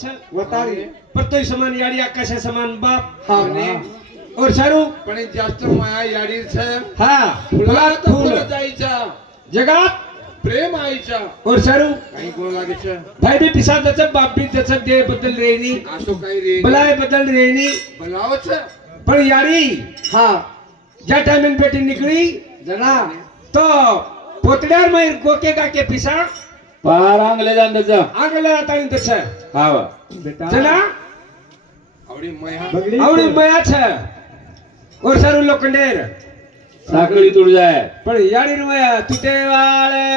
छ वतारी परतोय समान याडी आकाशा समान बाप हा और सारू पण जास्त माया याडीर छ हा फुलात फुल फुल जायचा जगात प्रेम आईचा और सारू काही गुण लागेच भाई भी पिसा त्याचं बाप भी त्याचं दे बदल रेनी असो काही रे बलाय बदल रेनी बनावच पण याडी हा ज्या टाइमिंग पेटी निकली जना तो पोतड्यावर मै गोके गाके पिसा पार आंगले जाण त्याचं आगला आता तसं हा वा. बेटा चला आवडी मया बगली आवडी मया छ और सारू लोखंडेर साखळी तुड जाय पण याडी मया तुटे वाळे